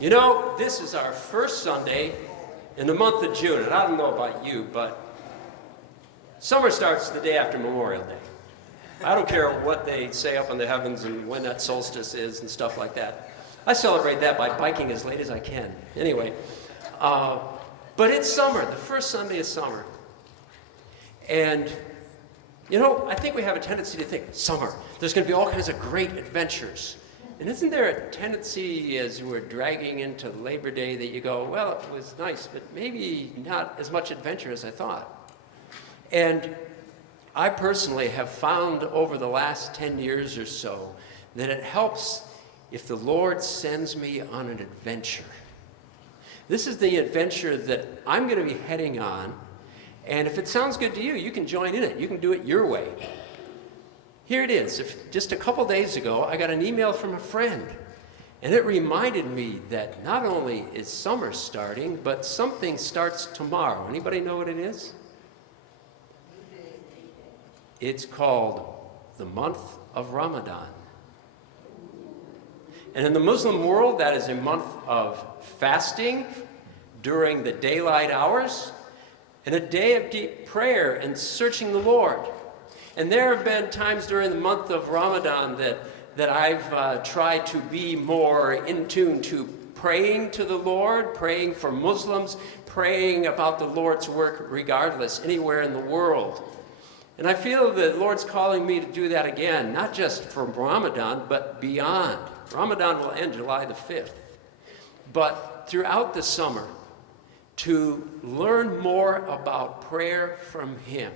You know, this is our first Sunday in the month of June, and I don't know about you, but summer starts the day after Memorial Day. I don't care what they say up in the heavens and when that solstice is and stuff like that. I celebrate that by biking as late as I can. Anyway, but it's summer, the first Sunday of summer. And, you know, I think we have a tendency to think, summer, there's going to be all kinds of great adventures. And isn't there a tendency as we're dragging into Labor Day that you go, well, it was nice, but maybe not as much adventure as I thought? And I personally have found over the last 10 years or so that it helps if the Lord sends me on an adventure. This is the adventure that I'm going to be heading on, and if it sounds good to you, you can join in it. You can do it your way. Here it is. Just a couple days ago, I got an email from a friend, and it reminded me that not only is summer starting, but something starts tomorrow. Anybody know what it is? It's called the month of Ramadan. And in the Muslim world, that is a month of fasting during the daylight hours and a day of deep prayer and searching the Lord. And there have been times during the month of Ramadan that I've tried to be more in tune to praying to the Lord, praying for Muslims, praying about the Lord's work regardless, anywhere in the world. And I feel the Lord's calling me to do that again, not just for Ramadan, but beyond. Ramadan will end July the 5th. But throughout the summer, to learn more about prayer from Him.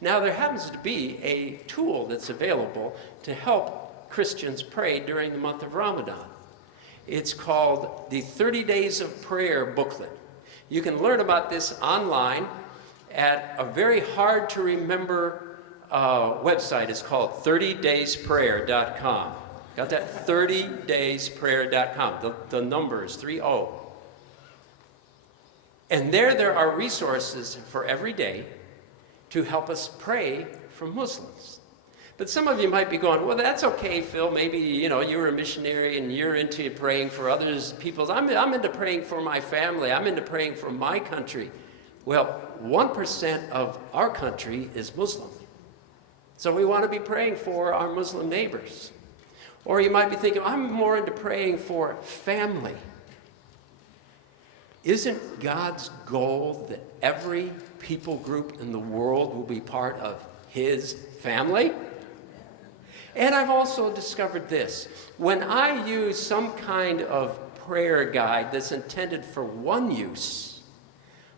Now, there happens to be a tool that's available to help Christians pray during the month of Ramadan. It's called the 30 Days of Prayer booklet. You can learn about this online at a very hard-to-remember website. It's called 30daysprayer.com. Got that? 30daysprayer.com. The number is 30. And there are resources for every day to help us pray for Muslims. But some of you might be going, well, that's okay, Phil. Maybe, you're a missionary and you're into praying for others, peoples. I'm into praying for my family. I'm into praying for my country. Well, 1% of our country is Muslim. So we want to be praying for our Muslim neighbors. Or you might be thinking, I'm more into praying for family. Isn't God's goal that every people group in the world will be part of His family? And I've also discovered this. When I use some kind of prayer guide that's intended for one use,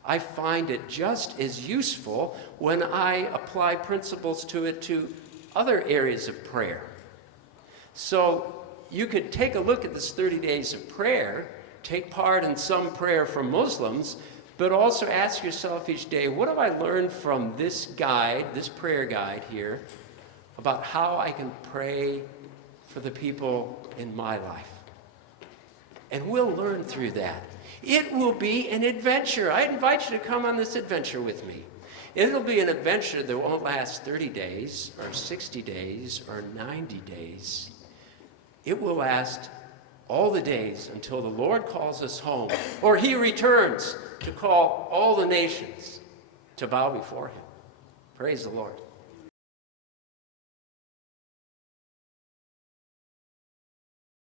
I find it just as useful when I apply principles to it to other areas of prayer. So you could take a look at this 30 days of prayer, take part in some prayer for Muslims, but also ask yourself each day, what have I learned from this guide, this prayer guide here, about how I can pray for the people in my life? And we'll learn through that. It will be an adventure. I invite you to come on this adventure with me. It'll be an adventure that won't last 30 days or 60 days or 90 days. It will last all the days until the Lord calls us home, or He returns to call all the nations to bow before Him. Praise the Lord.